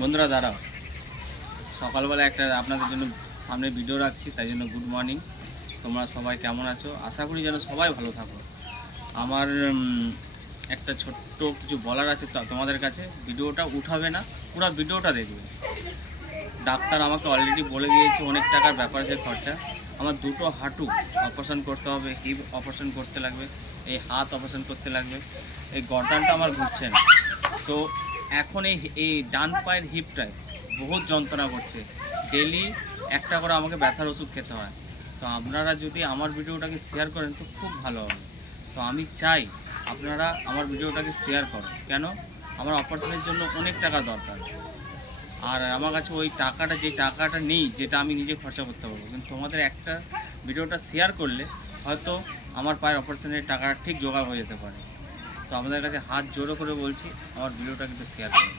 বন্ধুরা দাঁড়াও, সকালবেলা একটা আপনাদের জন্য সামনে ভিডিও রাখছি, তাই জন্য গুড মর্নিং। তোমরা সবাই কেমন আছো? আশা করি যেন সবাই ভালো থাকো। আমার একটা ছোট্ট কিছু বলার আছে তোমাদের কাছে। ভিডিওটা উঠাবে না, পুরো ভিডিওটা দেখবে। ডাক্তার আমাকে অলরেডি বলে দিয়েছে অনেক টাকার ব্যাপার যে খরচা। আমার দুটো হাঁটু অপারেশন করতে হবে, হিপ অপারেশন করতে লাগবে, এই হাত অপারেশন করতে লাগবে, এই গর্দানটা আমার ঘুরছে না। তো এখন এই ডান পায়ের হিপটায় বহুত যন্ত্রণা করছে। ডেলি একটা করে আমাকে ব্যথার ওষুধ খেতে হয়। তো আপনারা যদি আমার ভিডিওটাকে শেয়ার করেন তো খুব ভালো হবে। তো আমি চাই আপনারা আমার ভিডিওটাকে শেয়ার করো। কেন? আমার অপারেশনের জন্য অনেক টাকা দরকার। আর আমার কাছে ওই টাকাটা, যে টাকাটা নেই, যেটা আমি নিজে খরচা করতে পারবো। কিন্তু তোমাদের একটা ভিডিওটা শেয়ার করলে হয়তো আমার পায়ের অপারেশনের টাকাটা ঠিক জোগাড় হয়ে যেতে পারে। তো আপনাদের কাছে হাত জোড়ো করে বলছি, আমার ভিডিওটা কিন্তু শেয়ার করুন।